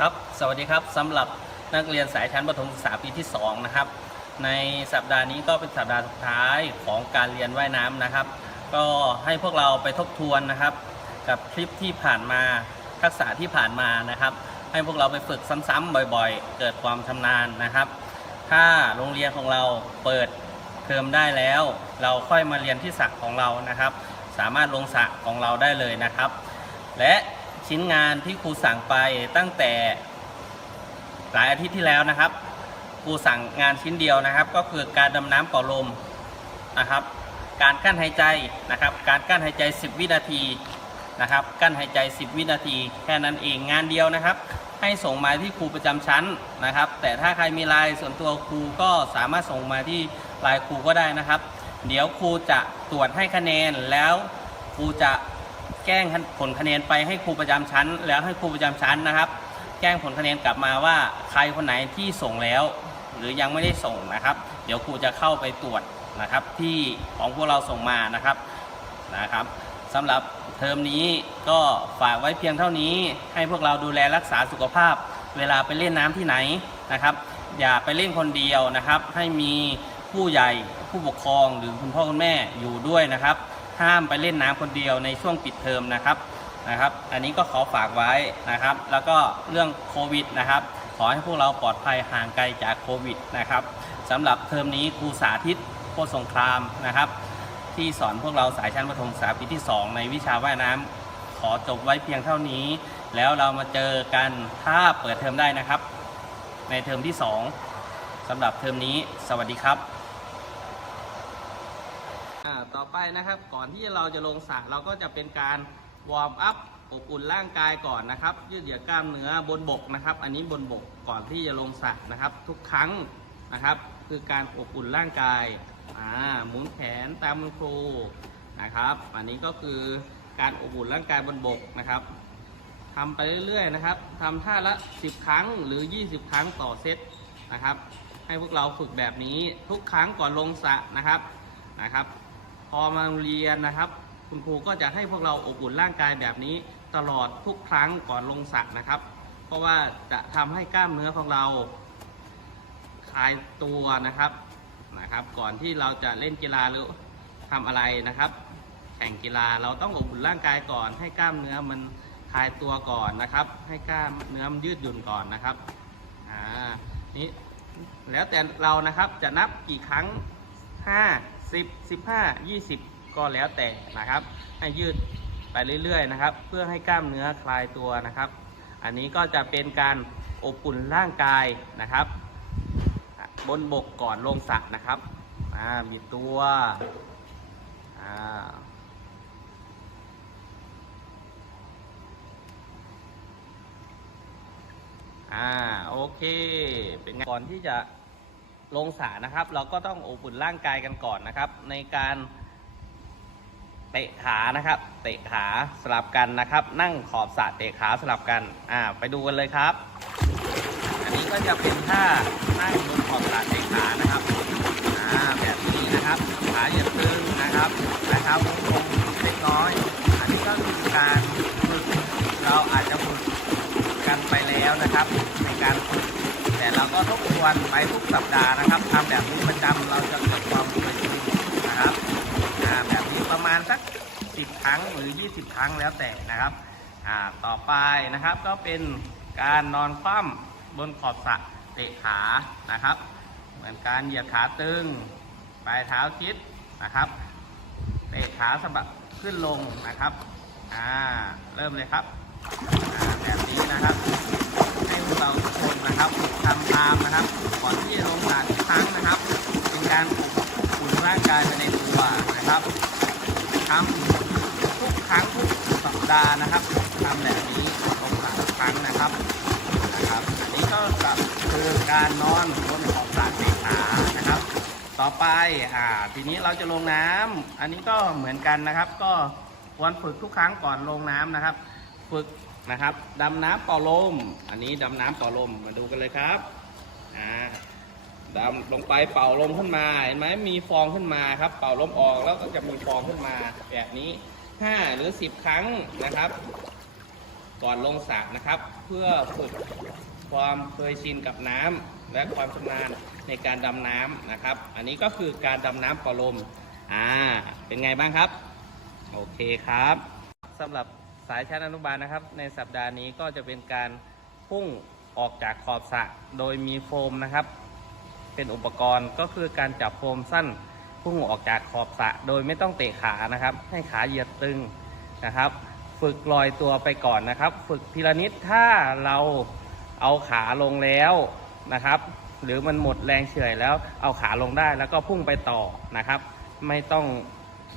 ครับ สวัสดีครับสำหรับนักเรียนสายชั้นประถมศึกษาปีที่ 2 นะครับ ในสัปดาห์นี้ก็เป็นสัปดาห์สุดท้ายของการเรียนว่ายน้ำนะครับ ก็ให้พวกเราไปทบทวนนะครับ กับคลิปที่ผ่านมาทักษะที่ผ่านมานะครับ ให้พวกเราไปฝึกซ้ำๆบ่อยๆ เกิดความชำนาญนะครับ ถ้าโรงเรียนของเราเปิดเทอมได้แล้ว เราค่อยมาเรียนที่สระของเรานะครับ สามารถลงสระของเราได้เลยนะครับ และ ชิ้นงานที่ครูสั่งไปตั้งแต่หลายอาทิตย์ที่แล้วนะครับ ครูสั่งงานชิ้นเดียวนะครับ ก็คือการดำน้ำเป่าลมนะครับ การกั้นหายใจนะครับ การกั้นหายใจ 10 วินาทีนะครับ กั้นหายใจ 10 วินาที แค่นั้นเองงานเดียวนะครับ ให้ส่งมาที่ครูประจำชั้นนะครับ แต่ถ้าใครมีลน์ส่วนตัวครูก็สามารถส่งมาที่ลน์ครูก็ได้นะครับ เดี๋ยวครูจะตรวจให้คะแนนแล้วครูจะ แจ้งผลคะแนนไปให้ครูประจำชั้น แล้วให้ครูประจำชั้นนะครับ แจ้งผลคะแนนกลับมาว่าใครคนไหนที่ส่งแล้ว หรือยังไม่ได้ส่งนะครับ เดี๋ยวครูจะเข้าไปตรวจนะครับ ที่ของพวกเราส่งมานะครับนะครับสำหรับเทอมนี้ก็ฝากไว้เพียงเท่านี้ ให้พวกเราดูแลรักษาสุขภาพ เวลาไปเล่นน้ำที่ไหนนะครับ อย่าไปเล่นคนเดียวนะครับ ให้มีผู้ใหญ่ผู้ปกครองหรือคุณพ่อคุณแม่อยู่ด้วยนะครับ ห้ามไปเล่นน้ำคนเดียวในช่วงปิดเทอมนะครับนะครับ อันนี้ก็ขอฝากไว้นะครับ แล้วก็เรื่องโควิดนะครับ ขอให้พวกเราปลอดภัยห่างไกลจากโควิดนะครับสำหรับเทอมนี้ครูสาธิตโคสงครามนะครับ ที่สอนพวกเราสายชั้นประถมศึกษาปีที่ 2 ในวิชาว่ายน้ำขอจบไว้เพียงเท่านี้ แล้วเรามาเจอกันถ้าเปิดเทอมได้นะครับ ในเทอมที่ 2สำหรับเทอมนี้ สวัสดีครับ ต่อไปนะครับ ก่อนที่เราจะลงสระเราก็จะเป็นการวอร์มอัพอบอุ่นร่างกายก่อนนะครับ ยืดเหยียดกล้ามเนื้อบนบกนะครับ อันนี้บนบกก่อนที่จะลงสระนะครับ ทุกครั้งนะครับ คือการอบอุ่นร่างกายอ่าหมุนแขนตามคุณครูนะครับ อันนี้ก็คือการอบอุ่นร่างกายบนบกนะครับทำไปเรื่อยๆนะครับทำท่าละ 10 ครั้งหรือ 20 ครั้งต่อเซตนะครับ ให้พวกเราฝึกแบบนี้ทุกครั้งก่อนลงสระนะครับนะครับ พอมาเรียนนะครับ คุณครูก็จะให้พวกเราอบอุ่นร่างกายแบบนี้ตลอดทุกครั้งก่อนลงสระนะครับ เพราะว่าจะทำให้กล้ามเนื้อของเราคลายตัวนะครับนะครับ ก่อนที่เราจะเล่นกีฬาหรือทำอะไรนะครับ แข่งกีฬาเราต้องอบอุ่นร่างกายก่อน ให้กล้ามเนื้อมันคลายตัวก่อนนะครับ ให้กล้ามเนื้อมันยืดหยุ่นก่อนนะครับอ่านี่แล้วแต่เรานะครับจะนับกี่ครั้ง 5 10 15 20 ก็แล้วแต่นะครับ ให้ยืดไปเรื่อยๆนะครับ เพื่อให้กล้ามเนื้อคลายตัวนะครับ อันนี้ก็จะเป็นการอบอุ่นร่างกายนะครับ บนบกก่อนลงสระนะครับมีตัวอ่าโอเค เป็นไงก่อนที่จะ ลงสระนะครับ เราก็ต้องอบอุ่นร่างกายกันก่อนนะครับ ในการเตะขานะครับ เตะขาสลับกันนะครับ นั่งขอบสระเตะขาสลับกันอ่าไปดูกันเลยครับ อันนี้ก็จะเป็นท่านั่งบนขอบสระเตะขานะครับอ่าแบบนี้นะครับขาอย่าตึงนะครับนะครับลงเล็กน้อย อันนี้ก็คือการฝึกเราอาจจะฝึกกันไปแล้วนะครับ ในการฝึก แต่เราก็ทบทวนไปทุกสัปดาห์นะครับทำแบบนี้ประจำเราจะเกิดความเคยชินนะครับแบบนี้ประมาณสัก 10 ครั้งหรือ 20 ครั้งแล้วแต่นะครับต่อไปนะครับก็เป็นการนอนคว่ำบนขอบสระเตะขานะครับ เหมือนการเหยียดขาตึงปลายเท้าชิดนะครับเตะขาสะบัดขึ้นลงนะครับอ่าเริ่มเลยครับแบบนี้นะครับ เราทุกคนนะครับทำตามนะครับก่อนที่จะลงสรทุกครั้งนะครับ เป็นการอบอุ่นร่างกายไปในตัวนะครับทำทุกครั้งทุกสัปดาห์นะครับทำแบบนี้ลงสรทุกครั้งนะครับนะครับ อันนี้ก็คือการนอนบนขอบสาระเตะขานะครับ ต่อไปอ่าทีนี้เราจะลงน้ำอันนี้ก็เหมือนกันนะครับ ก็ควรฝึกทุกครั้งก่อนลงน้ำนะครับ ฝึก นะครับดำน้ำเป่าลม อันนี้ดำน้ำเป่าลมมาดูกันเลยครับอ่าดำลงไปเป่าลมขึ้นมาเห็นไหมมีฟองขึ้นมาครับ เป่าลมออกแล้วก็จะมีฟองขึ้นมาแบบนี้5หรือ 10 ครั้งนะครับ ก่อนลงสระนะครับ เพื่อฝึกความเคยชินกับน้ำและความชำนาญในการดำน้ำนะครับ อันนี้ก็คือการดำน้ำปอลมอ่าเป็นไงบ้างครับ โอเคครับสำหรับ สายชั้นอนุบาลนะครับ ในสัปดาห์นี้ก็จะเป็นการพุ่งออกจากขอบสระโดยมีโฟมนะครับ เป็นอุปกรณ์ก็คือการจับโฟมสั้นพุ่งออกจากขอบสระโดยไม่ต้องเตะขานะครับ ให้ขาเหยียดตึงนะครับ ฝึกลอยตัวไปก่อนนะครับ ฝึกทีละนิดถ้าเราเอาขาลงแล้วนะครับ หรือมันหมดแรงเฉื่อยแล้วเอาขาลงได้แล้วก็พุ่งไปต่อนะครับ ไม่ต้อง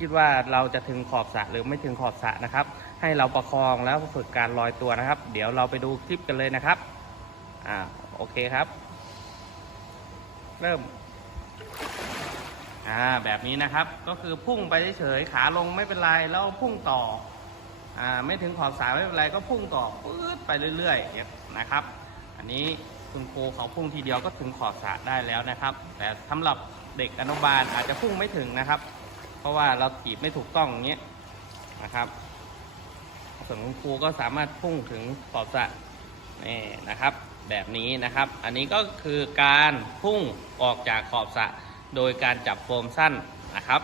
คิดว่าเราจะถึงขอบสระหรือไม่ถึงขอบสระนะครับ ให้เราประคองแล้วฝึกการลอยตัวนะครับ เดี๋ยวเราไปดูคลิปกันเลยนะครับอ่าโอเคครับ เริ่มอ่าแบบนี้นะครับก็คือพุ่งไปเฉยๆขาลงไม่เป็นไรแล้วพุ่งต่ออ่าไม่ถึงขอบสายไม่เป็นไรก็พุ่งต่อปื๊ดไปเรื่อยๆนะครับ อันนี้คุณครูเขาพุ่งทีเดียวก็ถึงขอบสระได้แล้วนะครับ แต่สำหรับเด็กอนุบาลอาจจะพุ่งไม่ถึงนะครับ เพราะว่าเราถีบไม่ถูกต้องอย่างเงี้ยนะครับ ส่วนคุณครูก็สามารถพุ่งถึงขอบสระนี่นะครับ แบบนี้นะครับ อันนี้ก็คือการพุ่งออกจากขอบสระโดยการจับโฟมสั้นนะครับ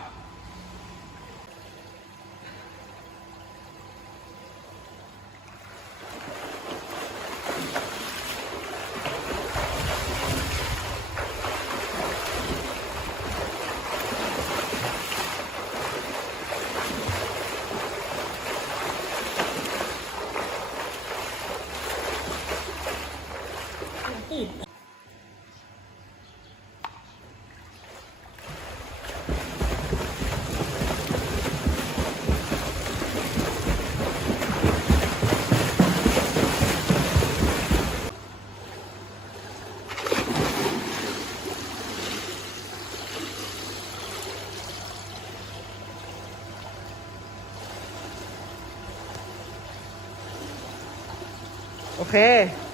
โอเค